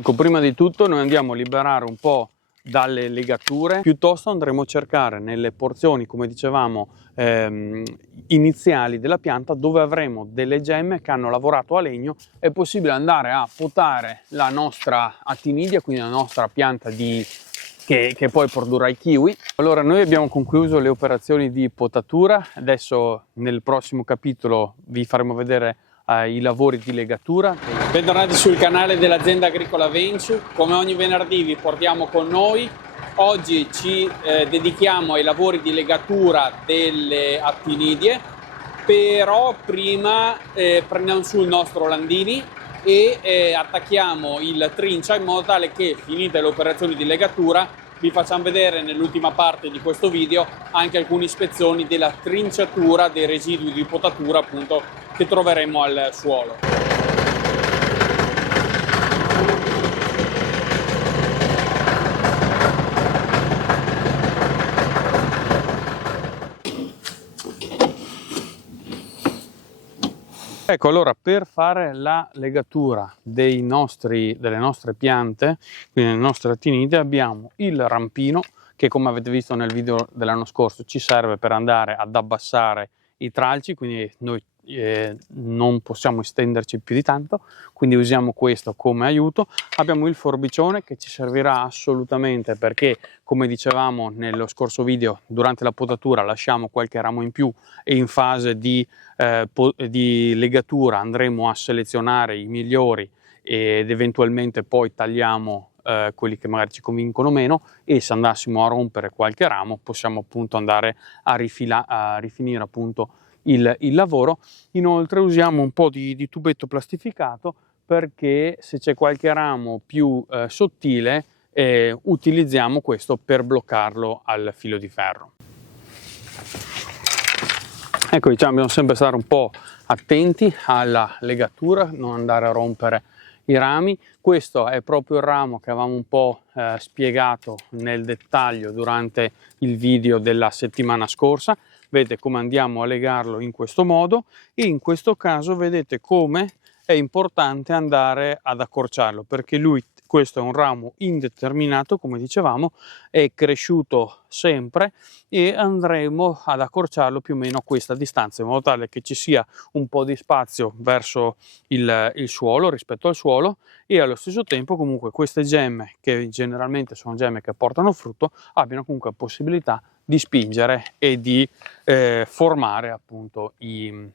Ecco, prima di tutto noi andiamo a liberare un po' dalle legature, piuttosto andremo a cercare nelle porzioni, come dicevamo, iniziali della pianta, dove avremo delle gemme che hanno lavorato a legno. È possibile andare a potare la nostra attinidia, quindi la nostra pianta che poi produrrà i kiwi. Allora, noi abbiamo concluso le operazioni di potatura. Adesso nel prossimo capitolo vi faremo vedere i lavori di legatura. Bentornati sul canale dell'azienda agricola Venture. Come ogni venerdì vi portiamo con noi. Oggi ci dedichiamo ai lavori di legatura delle attinidie, però prima prendiamo sul nostro Landini e attacchiamo il trincia, in modo tale che, finite le operazioni di legatura, vi facciamo vedere nell'ultima parte di questo video anche alcune ispezioni della trinciatura dei residui di potatura, appunto, che troveremo al suolo. Ecco, allora, per fare la legatura delle nostre piante, quindi le nostre attinidie, abbiamo il rampino che, come avete visto nel video dell'anno scorso, ci serve per andare ad abbassare i tralci, quindi noi non possiamo estenderci più di tanto, quindi usiamo questo come aiuto. Abbiamo il forbicione che ci servirà assolutamente perché, come dicevamo nello scorso video, durante la potatura lasciamo qualche ramo in più e in fase di legatura andremo a selezionare i migliori ed eventualmente poi tagliamo quelli che magari ci convincono meno, e se andassimo a rompere qualche ramo possiamo appunto andare a rifinire appunto il lavoro. Inoltre usiamo un po' di tubetto plastificato perché se c'è qualche ramo più sottile utilizziamo questo per bloccarlo al filo di ferro. Ecco, diciamo, dobbiamo sempre stare un po' attenti alla legatura, non andare a rompere i rami. Questo è proprio il ramo che avevamo un po' spiegato nel dettaglio durante il video della settimana scorsa. Vedete come andiamo a legarlo in questo modo, e in questo caso vedete come è importante andare ad accorciarlo, perché questo è un ramo indeterminato, come dicevamo, è cresciuto sempre, e andremo ad accorciarlo più o meno a questa distanza, in modo tale che ci sia un po' di spazio verso il suolo, rispetto al suolo, e allo stesso tempo comunque queste gemme, che generalmente sono gemme che portano frutto, abbiano comunque possibilità di spingere e di formare appunto i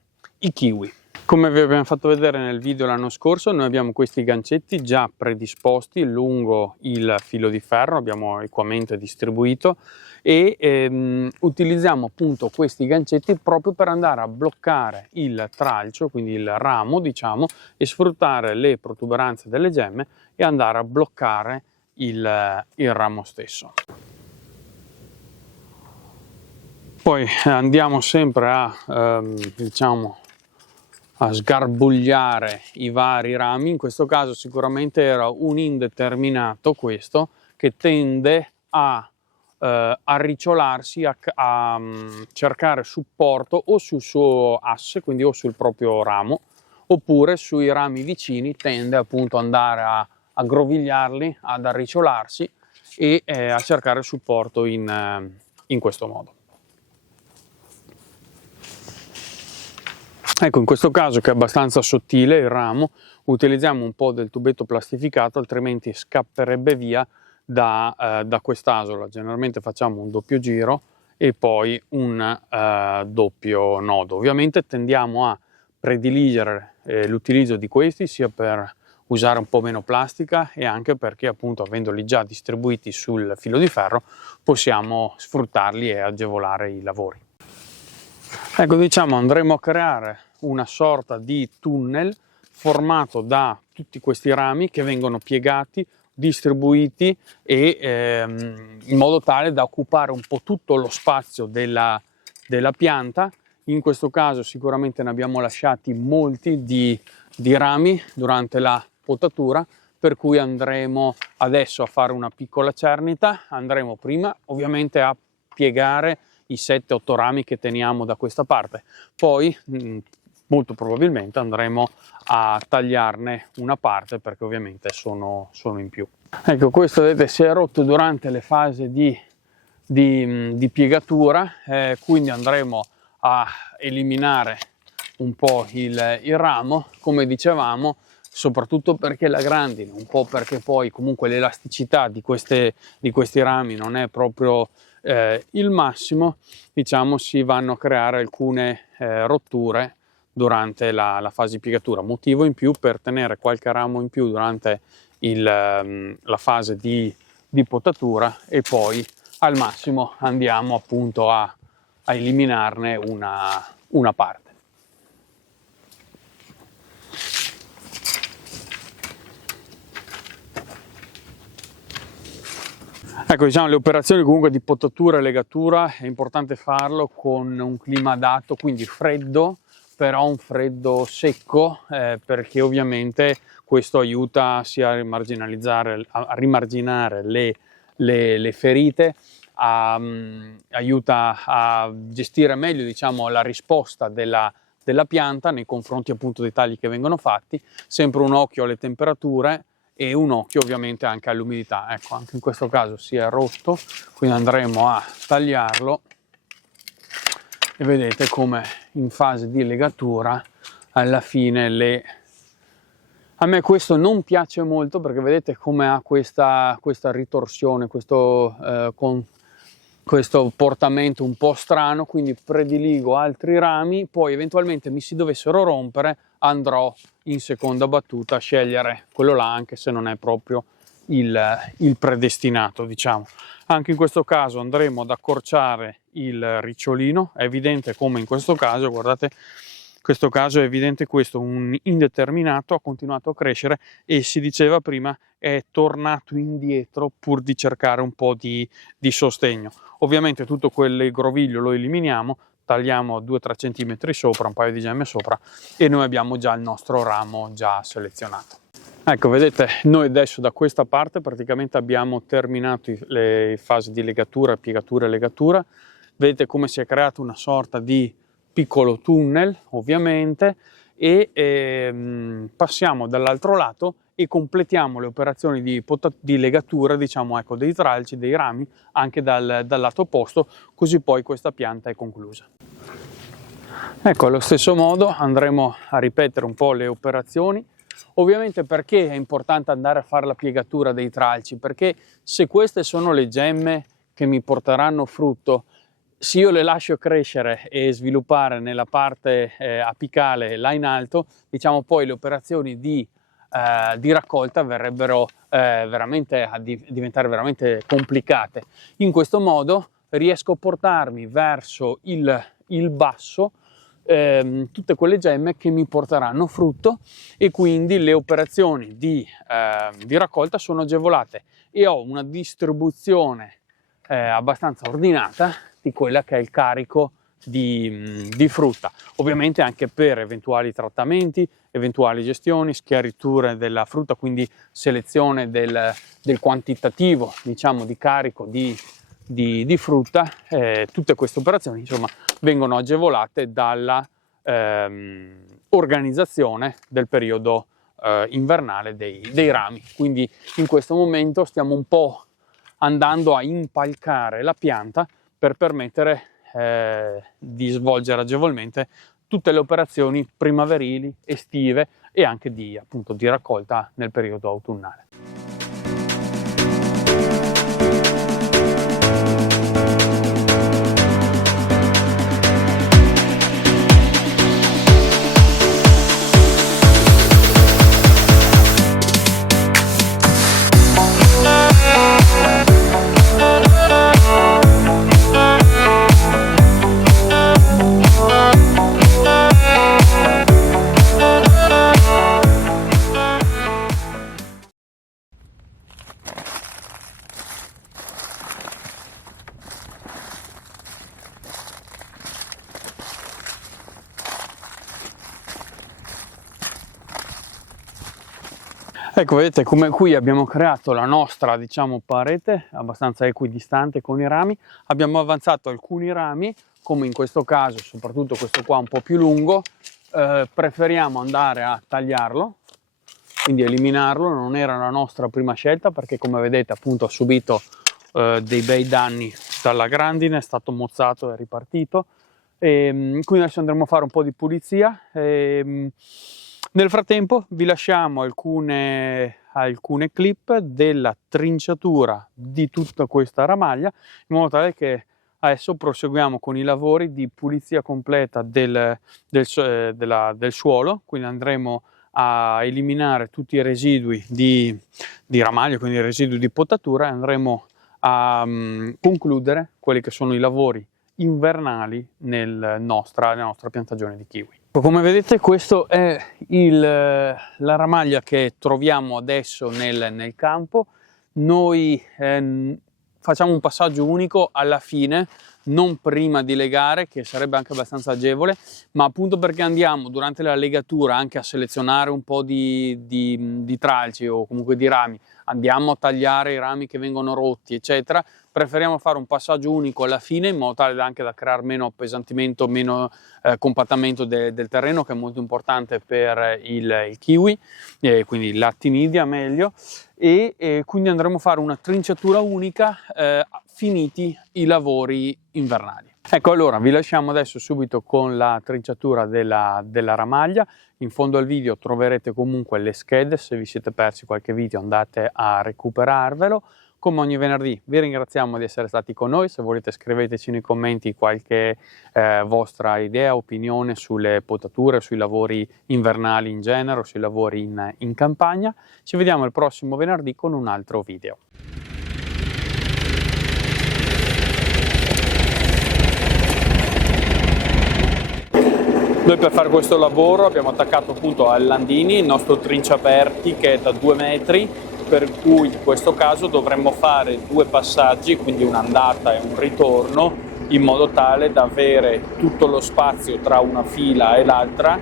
kiwi. Come vi abbiamo fatto vedere nel video l'anno scorso, noi abbiamo questi gancetti già predisposti lungo il filo di ferro, abbiamo equamente distribuito, e utilizziamo appunto questi gancetti proprio per andare a bloccare il tralcio, quindi il ramo, diciamo, e sfruttare le protuberanze delle gemme e andare a bloccare il ramo stesso. Poi andiamo sempre a diciamo a sgarbugliare i vari rami. In questo caso sicuramente era un indeterminato questo, che tende a arriccionarsi, a cercare supporto o sul suo asse, quindi o sul proprio ramo, oppure sui rami vicini, tende appunto ad andare a aggrovigliarli, ad arriccionarsi e a cercare supporto in questo modo. Ecco, in questo caso, che è abbastanza sottile il ramo, utilizziamo un po' del tubetto plastificato, altrimenti scapperebbe via da quest'asola. Generalmente facciamo un doppio giro e poi un doppio nodo. Ovviamente tendiamo a prediligere l'utilizzo di questi, sia per usare un po' meno plastica, e anche perché appunto, avendoli già distribuiti sul filo di ferro, possiamo sfruttarli e agevolare i lavori. Ecco, diciamo, andremo a creare una sorta di tunnel formato da tutti questi rami che vengono piegati, distribuiti e in modo tale da occupare un po' tutto lo spazio della pianta. In questo caso sicuramente ne abbiamo lasciati molti di rami durante la potatura, per cui andremo adesso a fare una piccola cernita. Andremo prima ovviamente a piegare i 7-8 rami che teniamo da questa parte, poi molto probabilmente andremo a tagliarne una parte perché ovviamente sono in più. Ecco, questo vedete si è rotto durante le fasi di piegatura, quindi andremo a eliminare un po' il ramo, come dicevamo, soprattutto perché la grandine, un po' perché poi comunque l'elasticità di questi rami non è proprio il massimo, diciamo si vanno a creare alcune rotture durante la fase di piegatura, motivo in più per tenere qualche ramo in più durante la fase di potatura e poi al massimo andiamo appunto a eliminarne una parte. Ecco, diciamo, le operazioni comunque di potatura e legatura è importante farlo con un clima adatto, quindi freddo, però un freddo secco, perché ovviamente questo aiuta sia a rimarginare le ferite, aiuta a gestire meglio, diciamo, la risposta della pianta nei confronti appunto dei tagli che vengono fatti, sempre un occhio alle temperature e un occhio ovviamente anche all'umidità. Ecco, anche in questo caso si è rotto, quindi andremo a tagliarlo e vedete come in fase di legatura alla fine a me questo non piace molto perché vedete come ha questa ritorsione, questo portamento un po' strano, quindi prediligo altri rami, poi eventualmente mi si dovessero rompere andrò in seconda battuta a scegliere quello là, anche se non è proprio il predestinato, diciamo. Anche in questo caso andremo ad accorciare il ricciolino, è evidente come in questo caso, guardate, in questo caso è evidente questo, un indeterminato ha continuato a crescere e si diceva prima è tornato indietro pur di cercare un po' di sostegno. Ovviamente tutto quel groviglio lo eliminiamo, tagliamo 2-3 cm sopra, un paio di gemme sopra e noi abbiamo già il nostro ramo già selezionato. Ecco, vedete, noi adesso da questa parte praticamente abbiamo terminato le fasi di legatura, piegatura e legatura. Vedete come si è creato una sorta di piccolo tunnel, ovviamente, e passiamo dall'altro lato e completiamo le operazioni di legatura, diciamo, ecco, dei tralci, dei rami, anche dal lato opposto, così poi questa pianta è conclusa. Ecco, allo stesso modo andremo a ripetere un po' le operazioni. Ovviamente perché è importante andare a fare la piegatura dei tralci? Perché se queste sono le gemme che mi porteranno frutto, se io le lascio crescere e sviluppare nella parte apicale là in alto, diciamo poi le operazioni di raccolta verrebbero diventare veramente complicate. In questo modo riesco a portarmi verso il basso tutte quelle gemme che mi porteranno frutto e quindi le operazioni di raccolta sono agevolate e ho una distribuzione abbastanza ordinata di quella che è il carico di frutta. Ovviamente anche per eventuali trattamenti, eventuali gestioni, schiariture della frutta, quindi selezione del quantitativo, diciamo, di carico di frutta, tutte queste operazioni insomma vengono agevolate dalla organizzazione del periodo invernale dei rami. Quindi in questo momento stiamo un po' andando a impalcare la pianta per permettere di svolgere agevolmente tutte le operazioni primaverili, estive e anche appunto di raccolta nel periodo autunnale. Ecco, vedete come qui abbiamo creato la nostra, diciamo, parete abbastanza equidistante con i rami. Abbiamo avanzato alcuni rami, come in questo caso, soprattutto questo qua un po' più lungo, preferiamo andare a tagliarlo, quindi eliminarlo. Non era la nostra prima scelta perché, come vedete, appunto ha subito dei bei danni dalla grandine, è stato mozzato e ripartito. Quindi adesso andremo a fare un po' di pulizia. Nel frattempo vi lasciamo alcune clip della trinciatura di tutta questa ramaglia, in modo tale che adesso proseguiamo con i lavori di pulizia completa del suolo. Quindi andremo a eliminare tutti i residui di ramaglio, quindi i residui di potatura, e andremo a concludere quelli che sono i lavori invernali nella nostra piantagione di kiwi. Come vedete, questo è la ramaglia che troviamo adesso nel campo. Noi facciamo un passaggio unico alla fine, non prima di legare, che sarebbe anche abbastanza agevole, ma appunto perché andiamo durante la legatura anche a selezionare un po' di tralci o comunque di rami, andiamo a tagliare i rami che vengono rotti, eccetera. Preferiamo fare un passaggio unico alla fine, in modo tale anche da creare meno appesantimento, meno compattamento del terreno, che è molto importante per il kiwi, quindi l'attinidia meglio, e quindi andremo a fare una trinciatura unica finiti i lavori invernali. Ecco, allora vi lasciamo adesso subito con la trinciatura della ramaglia. In fondo al video troverete comunque le schede, se vi siete persi qualche video andate a recuperarvelo. Come ogni venerdì vi ringraziamo di essere stati con noi. Se volete scriveteci nei commenti qualche vostra idea, opinione sulle potature, sui lavori invernali in genere o sui lavori in campagna. Ci vediamo il prossimo venerdì con un altro video. Noi per fare questo lavoro abbiamo attaccato appunto al Landini il nostro trinciaperti, che è da 2 metri, per cui in questo caso dovremmo fare 2 passaggi, quindi un'andata e un ritorno, in modo tale da avere tutto lo spazio tra una fila e l'altra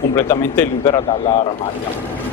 completamente libera dalla ramaglia.